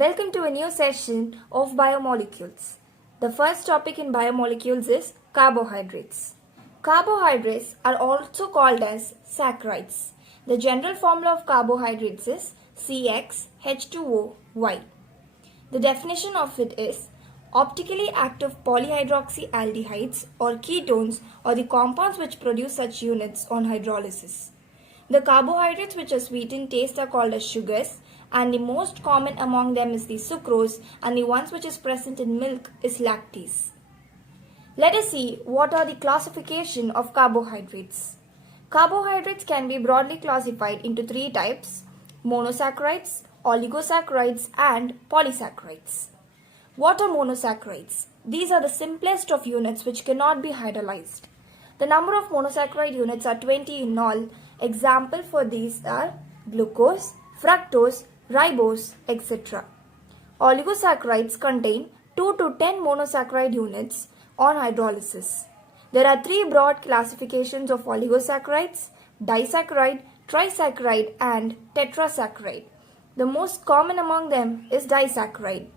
Welcome to a new session of biomolecules. The first topic in biomolecules is carbohydrates. Carbohydrates are also called as saccharides. The general formula of carbohydrates is CxH2OY. The definition of it is optically active polyhydroxyaldehydes or ketones or the compounds which produce such units on hydrolysis. The carbohydrates which are sweet in taste are called as sugars, and the most common among them is the sucrose, and the ones which is present in milk is lactase. Let us see what are the classification of carbohydrates. Carbohydrates can be broadly classified into three types: monosaccharides, oligosaccharides, and polysaccharides. What are monosaccharides? These are the simplest of units which cannot be hydrolyzed. The number of monosaccharide units are 20 in all. Example for these are glucose, fructose, ribose, etc. Oligosaccharides contain 2 to 10 monosaccharide units on hydrolysis. There are three broad classifications of oligosaccharides: disaccharide, trisaccharide, and tetrasaccharide. The most common among them is disaccharide.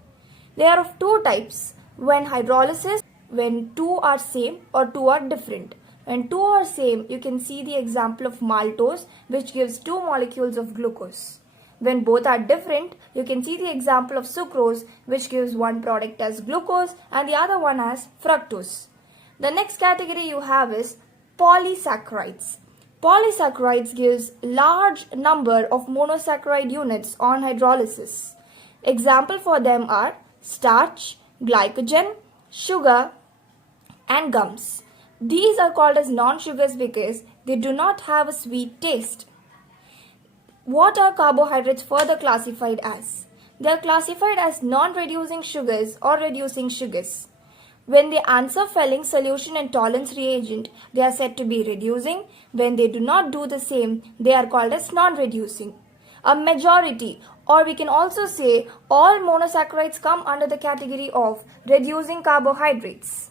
They are of two types: when hydrolysis, when two are same or two are different. When two are same, you can see the example of maltose, which gives 2 molecules of glucose. When both are different, you can see the example of sucrose, which gives one product as glucose and the other one as fructose. The next category you have is polysaccharides. Polysaccharides gives large number of monosaccharide units on hydrolysis. Example for them are starch, glycogen, sugar, and gums. These are called as non-sugars because they do not have a sweet taste. What are carbohydrates further classified as? They are classified as non-reducing sugars or reducing sugars. When they answer Fehling solution and Tollens reagent, they are said to be reducing. When they do not do the same, they are called as non-reducing. A majority, or we can also say all monosaccharides, come under the category of reducing carbohydrates.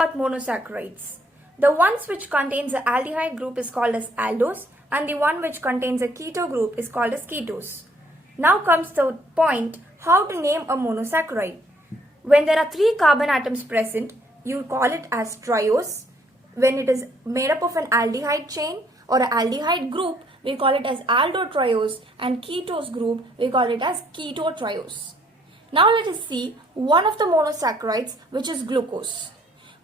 About monosaccharides. The ones which contains the aldehyde group is called as aldose, and the one which contains a keto group is called as ketose. Now comes the point how to name a monosaccharide. When there are 3 carbon atoms present, you call it as triose. When it is made up of an aldehyde chain or an aldehyde group, we call it as aldotriose, and ketose group, we call it as ketotriose. Now let us see one of the monosaccharides, which is glucose.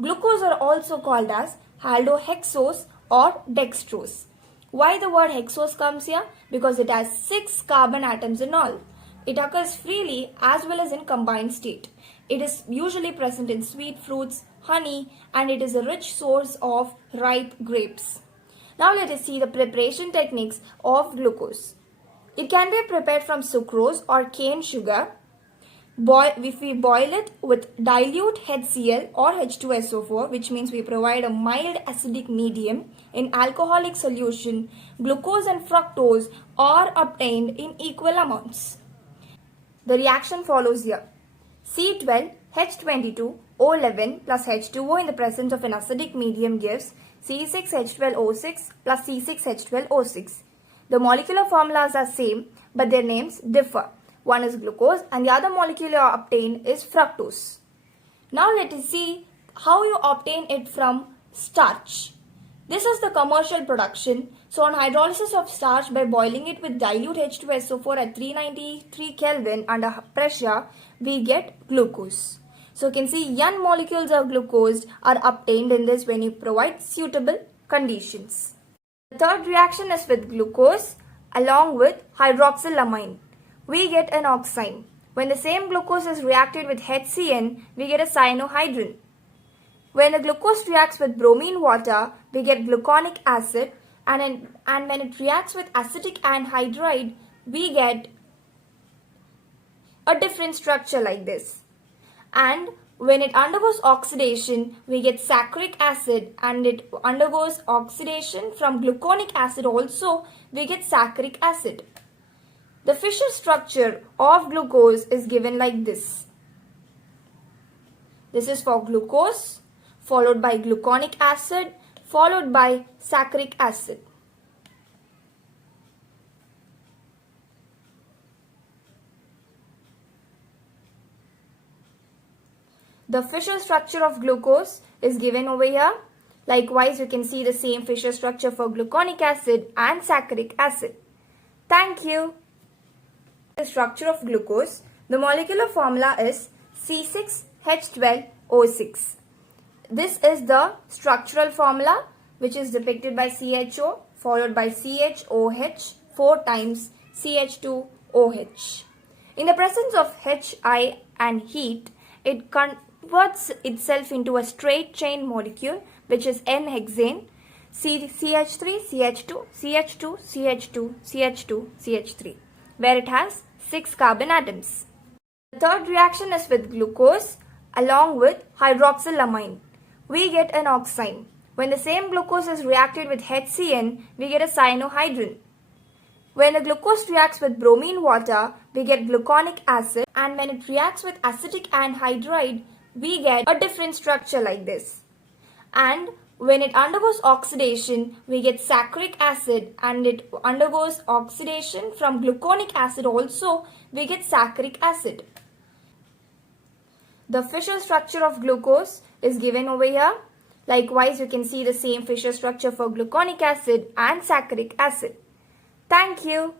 Glucose are also called as aldohexose or dextrose. Why the word hexose comes here? Because it has 6 carbon atoms in all. It occurs freely as well as in combined state. It is usually present in sweet fruits, honey, and it is a rich source of ripe grapes. Now let us see the preparation techniques of glucose. It can be prepared from sucrose or cane sugar. If we boil it with dilute HCl or H2SO4, which means we provide a mild acidic medium in alcoholic solution, glucose and fructose are obtained in equal amounts. The reaction follows here. C12H22O11 plus H2O in the presence of an acidic medium gives C6H12O6 plus C6H12O6. The molecular formulas are same, but their names differ. One is glucose and the other molecule you obtain is fructose. Now let us see how you obtain it from starch. This is the commercial production. So on hydrolysis of starch by boiling it with dilute H2SO4 at 393 Kelvin under pressure, we get glucose. So you can see N molecules of glucose are obtained in this when you provide suitable conditions. The third reaction is with glucose along with hydroxylamine. We get an oxime. When the same glucose is reacted with HCN, we get a cyanohydrin. When the glucose reacts with bromine water, we get gluconic acid, and when it reacts with acetic anhydride, we get a different structure like this. And when it undergoes oxidation, we get saccharic acid, and it undergoes oxidation from gluconic acid also, we get saccharic acid. The Fischer structure of glucose is given like this. This is for glucose, followed by gluconic acid, followed by saccharic acid. The Fischer structure of glucose is given over here. Likewise, you can see the same Fischer structure for gluconic acid and saccharic acid. Thank you. The structure of glucose, the molecular formula is C6H12O6. This is the structural formula which is depicted by CHO followed by CHOH 4 times CH2OH. In the presence of HI and heat, it converts itself into a straight chain molecule which is N-hexane, CH3, CH2, CH2, CH2, CH2, CH3, where it has 6 carbon atoms. The third reaction is with glucose along with hydroxylamine. We get an oxime. When the same glucose is reacted with HCN, we get a cyanohydrin. When the glucose reacts with bromine water, we get gluconic acid, and when it reacts with acetic anhydride, we get a different structure like this. And when it undergoes oxidation, we get saccharic acid, and it undergoes oxidation from gluconic acid also, we get saccharic acid. The Fischer structure of glucose is given over here. Likewise, you can see the same Fischer structure for gluconic acid and saccharic acid. Thank you.